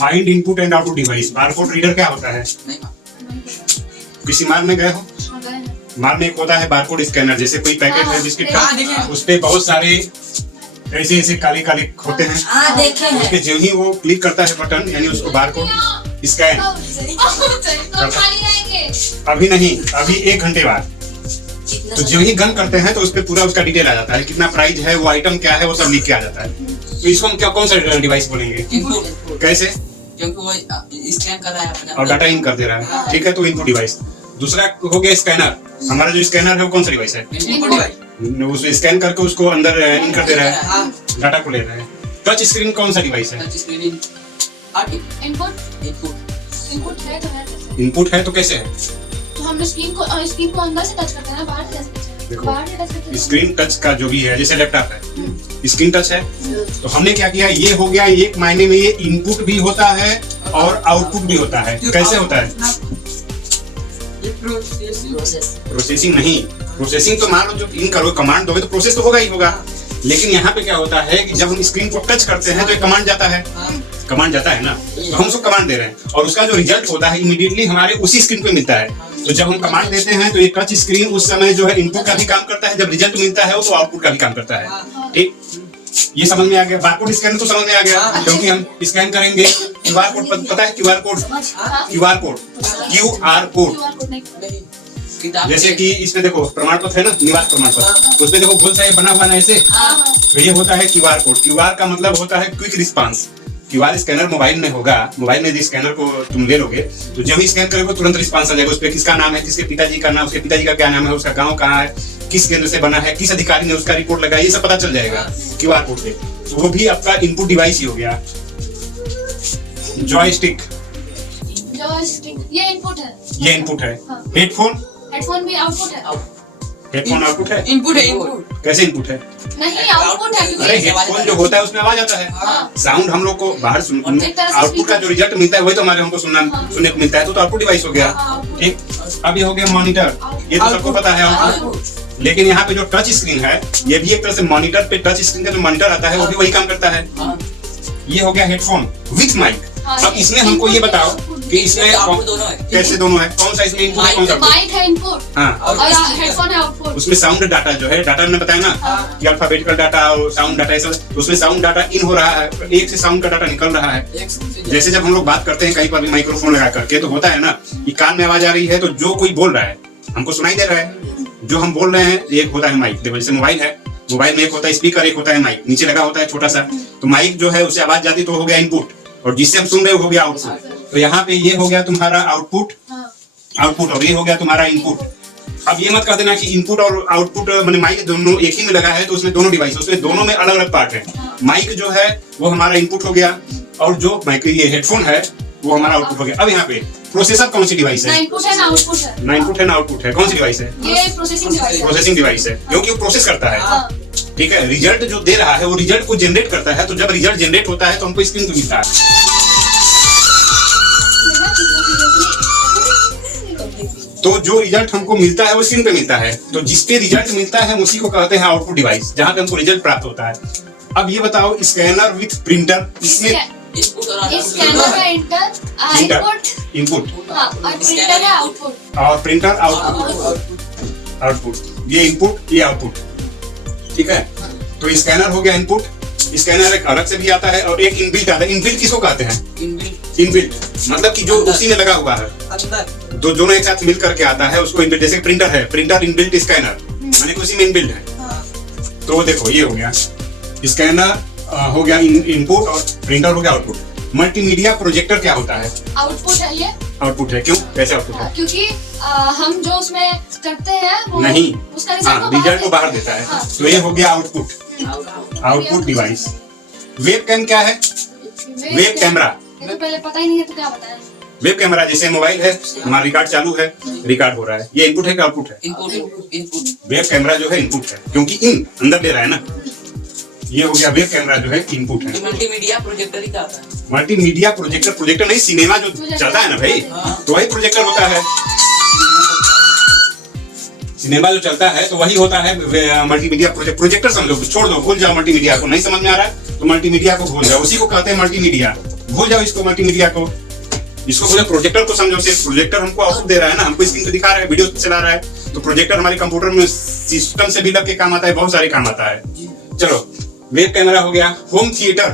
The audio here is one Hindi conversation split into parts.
Find input and output device. Barcode reader क्या होता है? किसी माल में गए हो? माल में एक होता है बारकोड स्कैनर, जैसे कोई पैकेट है बिस्किट का, उस पे बहुत सारे ऐसे ऐसे काले काले होते हैं, उसके जो ही वो क्लिक करता है बटन, यानी उसको बारकोड स्कैन। अभी नहीं, अभी 1 घंटे बाद। तो जो ही गन करते हैं तो उस पे पूरा उसका डिटेल आ जाता है, कितना प्राइस है, वो आइटम क्या है, वो सब लिख के आ जाता है। तो इसको हम क्या कौन सा डिवाइस बोलेंगे? कैसे? क्योंकि वो स्कैन कर रहा है अपने और डाटा इन कर दे रहा है, ठीक है, तो इनपुट डिवाइस। दूसरा हो गया स्कैनर। हमारा जो स्कैनर है वो कौन सा डिवाइस है? उसको स्कैन करके उसको अंदर इन कर दे रहा है, डाटा को ले रहा है। टच स्क्रीन कौन सा डिवाइस है? इनपुट है तो कैसे है? तो हम स्क्रीन को अंदर से टच करते हैं ना, बाहर से टच करते हैं। स्क्रीन टच का जो भी है, जैसे लैपटॉप है स्क्रीन टच है, तो हमने क्या किया, ये हो गया एक मायने में ये इनपुट भी होता है और आउटपुट भी होता है। कैसे होता है? प्रोसेसिंग नहीं, प्रोसेसिंग तो मान लो जो इन करो कमांड दोगे तो प्रोसेस तो होगा ही होगा, लेकिन यहाँ पे क्या होता है कि जब हम स्क्रीन को टच करते हैं तो एक कमांड जाता है, कमांड जाता है ना, तो हम उसको कमांड दे रहे हैं और उसका जो रिजल्ट होता है इमीडिएटली हमारे उसी स्क्रीन पे मिलता है। तो जब हम कमांड देते हैं तो ये टच स्क्रीन उस समय जो है इनपुट का भी काम करता है, जब रिजल्ट मिलता है तो आउटपुट का भी काम करता है। ठीक, ये समझ में आ गया। बारकोड स्कैनर तो समझ में आ गया, क्योंकि हम स्कैन करेंगे। क्यूआर कोड पता है? QR code, QR code, QR code, जैसे कि इसमें देखो प्रमाण पत्र है ना, निवास प्रमाण पत्र, उसमें देखो गोल सा ये बना हुआ ना ऐसे, तो ये होता है क्यूआर कोड। क्यूआर का मतलब होता है quick response. QR scanner mobile में होगा, मोबाइल में स्कैनर को तुम ले लोगे तो जब ही स्कैन करोगे तुरंत रिस्पांस आ जाएगा। उस पर किसका नाम है, किसके पिताजी का नाम, उसके पिताजी का क्या नाम है, उसका गांव कहाँ है, किस केंद्र से बना है, किस अधिकारी ने उसका रिपोर्ट लगाया, ये सब पता चल जाएगा क्यूआर कोड से। तो वो भी आपका इनपुट डिवाइस ही हो गया। जॉयस्टिक, ये इनपुट है, ये इनपुट है। हेडफोन, हेडफोन भी आउटपुट है। हेडफोन आउटपुट है। इनपुट है, इनपुट कैसे इनपुट है? नहीं, आउटपुट है, अरे हेडफोन जो होता है उसमें आवाज आता है, साउंड हम लोग को बाहर आउटपुट का जो रिजल्ट मिलता है वही तो हमारे हमको सुनने को मिलता है, तो आउटपुट डिवाइस हो गया। ठीक, अब ये हो गया मॉनिटर, ये तो सबको पता है आउटपुट। लेकिन यहाँ पे जो टच स्क्रीन है ये भी एक तरह से मॉनिटर पे, टच स्क्रीन का जो मॉनिटर आता है वो भी वही काम करता है। ये हो गया हेडफोन विथ माइक। अब इसमें हमको ये बताओ कि इसमें कैसे दोनों है, कौन सा इसमें इनपुट है, कौन सा माइक है इनपुट, हाँ, और हेडफोन है आउटपुट। उसमें साउंड डाटा जो है, डाटा ने बताया ना कि अल्फाबेटिकल डाटा और साउंड डाटा ऐसा, तो उसमें साउंड डाटा इन हो रहा है, एक से साउंड का डाटा निकल रहा है। जैसे जब हम लोग बात करते हैं कहीं पर भी माइक्रोफोन लगा करके, तो होता है ना कि कान में आवाज आ रही है तो जो कोई बोल रहा है हमको सुनाई दे रहा है, जो हम बोल रहे हैं एक होता है माइक। देखो जैसे मोबाइल है, मोबाइल में एक होता है स्पीकर, एक होता है माइक, नीचे लगा होता है छोटा सा, तो माइक जो है उससे आवाज जाती तो हो गया इनपुट, और जिससे हम सुन रहे हो गया आउटपुट। तो यहाँ पे ये हो गया तुम्हारा आउटपुट, आउटपुट, और ये हो गया तुम्हारा इनपुट। अब ये मत कर देना कि इनपुट और आउटपुट मैंने माइक दोनों एक ही में लगा है, तो उसमें दोनों डिवाइस, उसमें दोनों में अलग अलग पार्ट है। माइक जो है वो हमारा इनपुट हो गया, और जो माइक ये हेडफोन है वो हमारा आउटपुट हो गया। अब यहाँ पे प्रोसेसर कौन सी डिवाइस है? इनपुट है ना आउटपुट है। ना इनपुट है ना आउटपुट है, कौन सी डिवाइस है? ये प्रोसेसिंग डिवाइस है। प्रोसेसिंग डिवाइस है, क्योंकि वो प्रोसेस करता है। ठीक है, रिजल्ट जो दे रहा है वो रिजल्ट को जनरेट करता है, तो जब रिजल्ट जनरेट होता है तो हमको स्क्रीन पे मिलता है। तो जो रिजल्ट हमको मिलता है वो स्क्रीन पे मिलता है, तो जिसपे रिजल्ट मिलता है उसी को कहते हैं आउटपुट डिवाइस, जहाँ पे हमको रिजल्ट प्राप्त होता है। अब ये बताओ स्कैनर विथ प्रिंटर, इसमें स्कैनर है इनपुट, इनपुट और प्रिंटर है आउटपुट, और प्रिंटर आउटपुट, आउटपुट, ये इनपुट ये आउटपुट। ठीक है, तो स्कैनर हो गया इनपुट, स्कैनर एक अलग से भी आता है और एक इनबिल्ट आता है। इनबिल्ट किसको कहते हैं? इनबिल्ट मतलब कि जो उसी में लगा हुआ है, दो दोनों एक साथ मिल करके आता है, उसको इनबिल्ट। जैसे प्रिंटर है, प्रिंटर इनबिल्ट स्कैनर, माने कि उसी में इनबिल्ट है। तो देखो ये हो गया स्कैनर, हो गया इनपुट, और प्रिंटर हो गया आउटपुट। मल्टीमीडिया प्रोजेक्टर क्या होता है? आउटपुट है। ये आउटपुट है, क्यों, कैसे आउटपुट है? क्योंकि हम जो उसमें करते हैं वो नहीं, उसका रिजल्ट को बाहर देता है। तो ये हो गया आउटपुट, आउटपुट डिवाइस। वेबकैम क्या है? वेब कैमरा, तो पहले पता ही नहीं है तो क्या बताएं। वेब कैमरा जैसे मोबाइल है, हमारा रिकॉर्ड चालू है, रिकॉर्ड हो रहा है, ये इनपुट है कि आउटपुट है? इनपुट। वेब कैमरा जो है इनपुट है, क्योंकि इन अंदर ले रहा है ना। ये हो गया वेब कैमरा जो है इनपुट है। मल्टीमीडिया प्रोजेक्टर ही कहता है। मल्टीमीडिया प्रोजेक्टर, प्रोजेक्टर नहीं, सिनेमा जो चलता है ना भाई, तो वही प्रोजेक्टर होता है। सिनेमा जो चलता है तो वही होता है मल्टीमीडिया प्रोजेक्टर। समझो, छोड़ दो, भूल जाओ मल्टीमीडिया को, नहीं समझ में आ रहा है तो मल्टीमीडिया को भूल जाओ, उसी को कहते हैं मल्टीमीडिया। भूल जाओ इसको, मल्टीमीडिया को। इसको पूरे प्रोजेक्टर को समझो। सिर्फ प्रोजेक्टर हमको आउटपुट दे रहा है ना, हमको स्क्रीन पे दिखा रहा है, वीडियो चला रहा है। तो प्रोजेक्टर हमारे कंप्यूटर में सिस्टम से भी लग के काम आता है, बहुत सारे काम आता है। चलो, वेब कैमरा हो गया। Home theatre,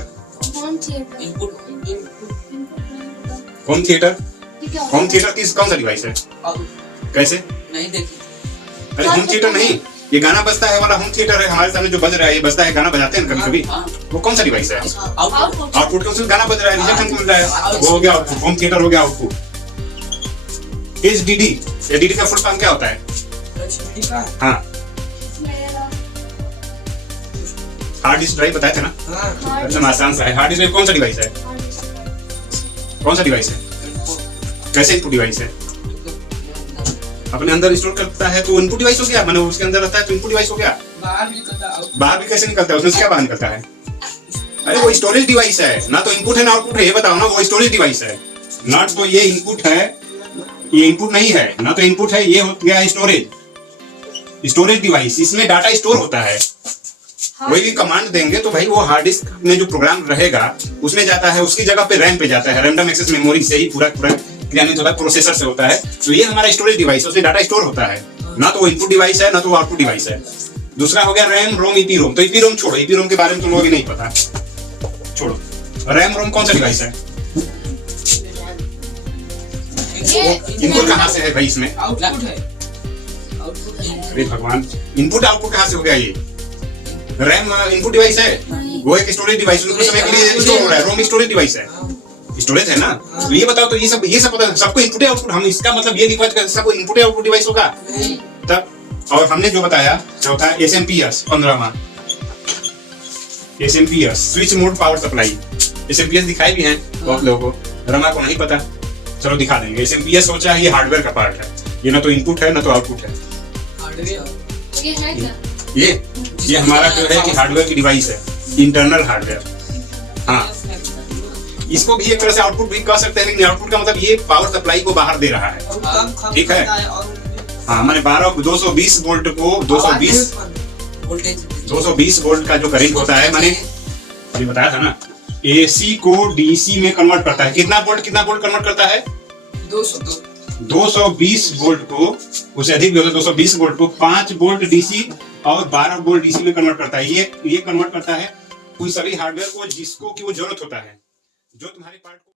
home theatre, input home theatre, ये क्या होम थिएटर कौन सा डिवाइस है? कैसे? नहीं देखी। अरे होम थिएटर नहीं, ये गाना बजता है वाला होम थिएटर है। हमारे सामने जो बज रहा है, ये बजता है, गाना बजाते हैं कभी कभी। हाँ, वो कौन सा डिवाइस है? आउटपुट आउटपुट के उसमें गाना बज रहा है, रिजेक्ट हमको मिल रहा है, वो हो गया आउटपुट। होम थिएटर हो गया आउटपुट। HDD, HDD का फुल फॉर्म क्या होता है? हाँ, हार्ड डिस्क ड्राइव बताए थे ना। अच्छा, आसान सा है। हार्ड डिस्क ड्राइव कौन सा डिवाइस है? कौन सा डिवाइस है? कैसे इनपुट डिवाइस है? अपने अंदर स्टोर करता है तो इनपुट डिवाइस हो गया। मैंने उसके अंदर रहता है तो इनपुट डिवाइस हो गया। बाहर भी कैसे निकलता है? उसमें से क्या बाहर निकलता है? अरे वो स्टोरेज डिवाइस है ना, तो इनपुट है ना आउटपुट है, ये बताओ ना। वो स्टोरेज डिवाइस है ना, तो ये इनपुट है, ये इनपुट नहीं है ना, तो इनपुट है, ये हो गया स्टोरेज। स्टोरेज डिवाइस, इसमें डाटा स्टोर होता है। कोई भी कमांड देंगे तो भाई वो हार्ड डिस्क में जो प्रोग्राम रहेगा उसमें जाता है, उसकी जगह पे रैम पे जाता है। रैंडम एक्सेस मेमोरी से ही पूरा क्रियान्वित होता है, प्रोसेसर से होता है। तो ये हमारा स्टोरेज डिवाइस है, उसमें डाटा स्टोर होता है ना, तो वो इनपुट डिवाइस है ना, तो वो आउटपुट डिवाइस है। दूसरा हो गया रैम रोम ईपीरोम। तो ईपीरोम छोड़ो, ईपीरोम के बारे में तुम लोगों को नहीं पता, छोड़ो। रैम रोम कौन सा डिवाइस है? इनपुट कहाँ से है भाई इसमें? आउटपुट है। अरे भगवान, इनपुट आउटपुट कहाँ से हो गया? ये रैम इनपुट डिवाइस है, वो एक स्टोरेज डिवाइस है, समय के लिए स्टोर हो रहा है। रोम स्टोरेज डिवाइस है, स्टोरेज है ना। तो ये बताओ, तो ये सब पता है सबको? इनपुट आउटपुट, हम इसका मतलब ये लिखवा कि सबको इनपुट आउटपुट डिवाइस होगा तब। और हमने जो बताया चौथा SMPS 15वां, SMPS switch mode power supply. SMPS दिखाए भी हैं बहुत लोगों को, रमा को नहीं पता, चलो दिखा देंगे। SMPS सोचा है ये हार्डवेयर का पार्ट है, ये ना तो इनपुट है ना तो आउटपुट है। ये है क्या? ये हमारा जो है कि हार्डवेयर की डिवाइस है, इंटरनल हार्डवेयर। हाँ, इसको भी एक तरह से आउटपुट भी कह सकते हैं, लेकिन आउटपुट का मतलब ये पावर सप्लाई को बाहर दे रहा है, ठीक है। हाँ, मैंने 220 वोल्ट को 220 वोल्ट का जो करंट होता है, मैंने ये बताया था ना, AC को DC में कन्वर्ट करता है। कितना वोल्ट कन्वर्ट करता है? 220 वोल्ट को, उससे अधिक भी होता है, 220 वोल्ट को 5 वोल्ट DC और 12 वोल्ट DC में कन्वर्ट करता है। ये कन्वर्ट करता है उन सभी हार्डवेयर को जिसको की वो जरूरत होता है, जो तुम्हारे पार्ट को